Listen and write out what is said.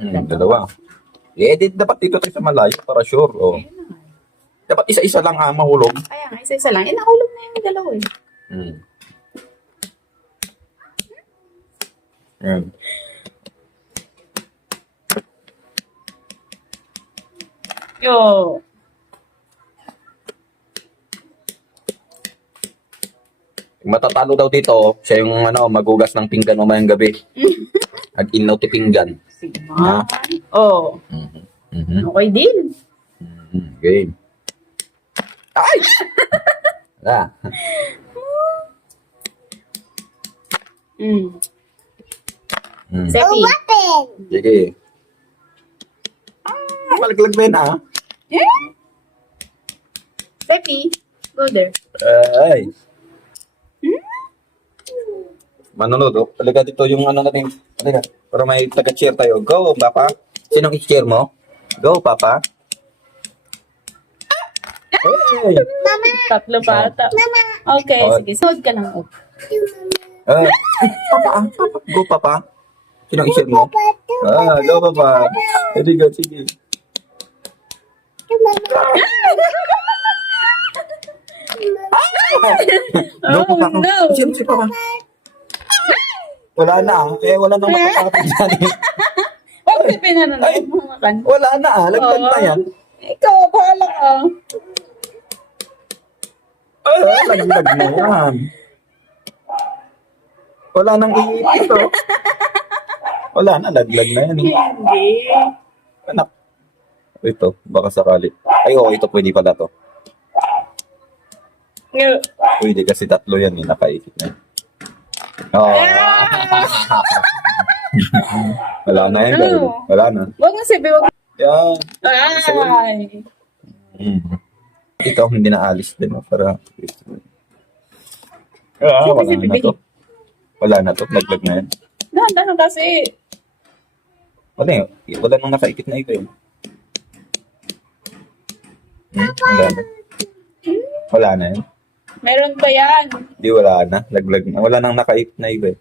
Oy, Dalawa. I-edit dapat dito tayo sa malayo para sure. Oh. Ayun na nga. Dapat isa-isa lang mahulog. Kaya nga, isa-isa lang. Eh, nahulog na yung dalawa eh. Yan. Yo. Matatalo daw dito, siya yung magugas ng pinggan mamayang gabi. Ag-inaw ti pinggan. Sige nga. Oh. Okay din. Game. Ay! Ah. Sepi. Sige. Malaglag ba yun Sepi. Go there. Ay. Manunod, talaga dito yung natin. Talaga, para may taga-cheer tayo. Go, Papa. Sinong i-cheer mo? Go, Papa. Hey! Tatlo bata. Okay, Oh. sige. Sunod ka lang. Papa. Go, Papa. Sinong i-cheer mo? Go, Papa. Sige, go, sige. Go, Papa. Oh, no. I-cheer mo si Papa. Wala na wala nang makakapit dyan Huwag ka pinanonood mo makan. Wala na laglag na yan. Ikaw, bahala ka. Laglag na yan. Wala nang iipit Wala na, laglag na yan. Hindi. Anak. Ito, baka sakali. Ay, ito pwede pala to. Pwede kasi tatlo yan nakaikit na yan. Wala na yan, girl. Wala na. Huwag na sabi, huwag. Yan. Ay. Ito, hindi na alis din. Para... wala na to. Wala na to. Laglag na yan. Dahan-dahan kasi. Wala yun. Wala nang nakaikit na ito yun. Wala na. Wala na yun. Meron pa yan. Di wala na. Laglag na. Wala nang nakaikit na iba eh.